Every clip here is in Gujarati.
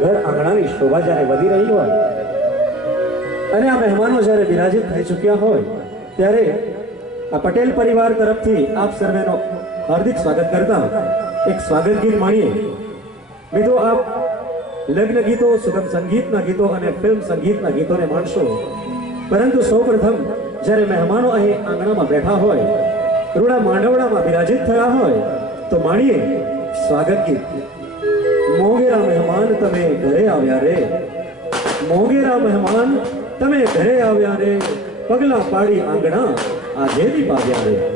ઘર આંગણાની શોભા જ્યારે વધી રહી હોય અને આ મહેમાનો જ્યારે બિરાજિત થઈ ચૂક્યા હોય, ત્યારે આ પટેલ પરિવાર તરફથી આપ સર્વેનો હાર્દિક સ્વાગત કરતા એક સ્વાગત ગીત માણીએ. મિત્રો, આપ લગ્ન ગીતો, સુગમ સંગીતના ગીતો અને ફિલ્મ સંગીતના ગીતોને માણશો. પરંતુ સૌપ્રથમ જ્યારે મહેમાનો અહીં આંગણામાં બેઠા હોય, રૂડા માંડવડામાં બિરાજિત થયા હોય, તો માણીએ સ્વાગત ગીત. મોગેરા મહેમાન તમે ઘરે આવ્યા રે. મોગેરા મહેમાન તમે ઘરે આવ્યા રે. પગલા પાડી આંગણા આજે દી પાવ્યા રે.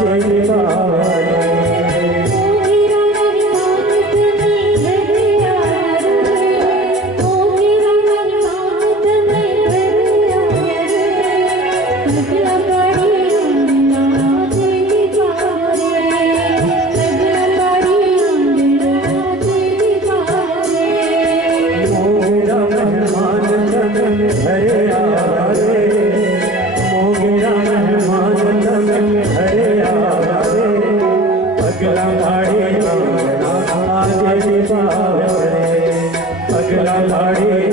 Jai Maa पिघला धाड़ी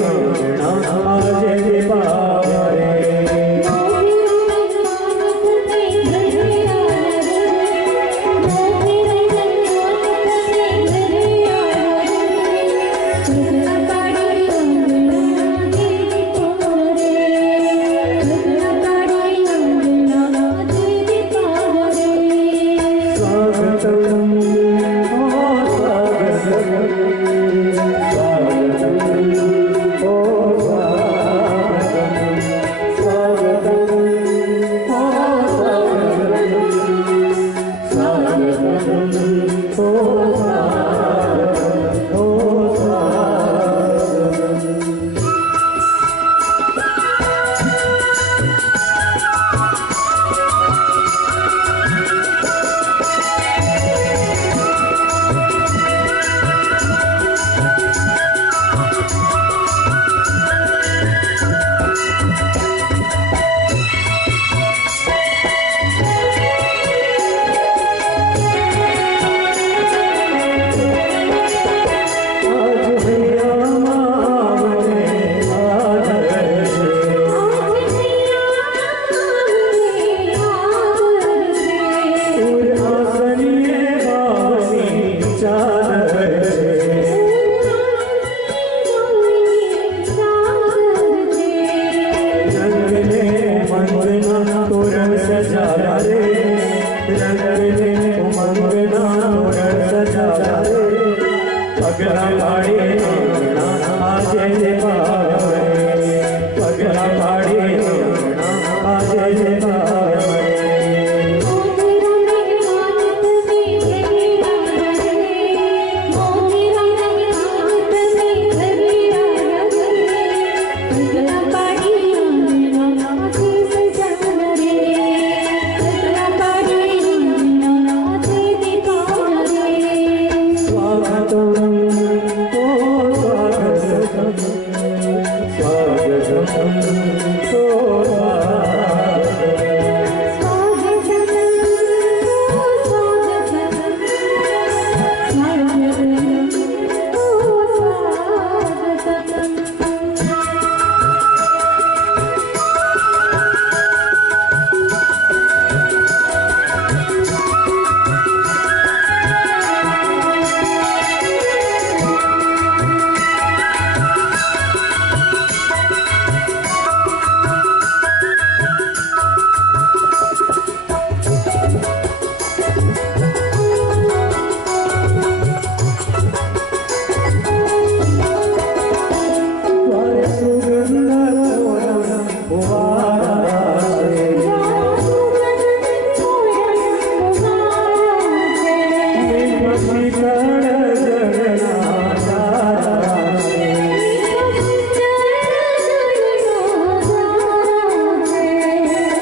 Thank you.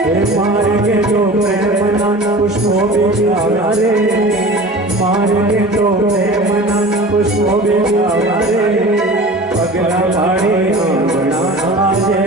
मार के जो तो प्रेम नाना पुष्पो भी आया रे मार के जो तो प्रेम नाना पुष्पो भी रे पगला भाड़े आंगना आजे।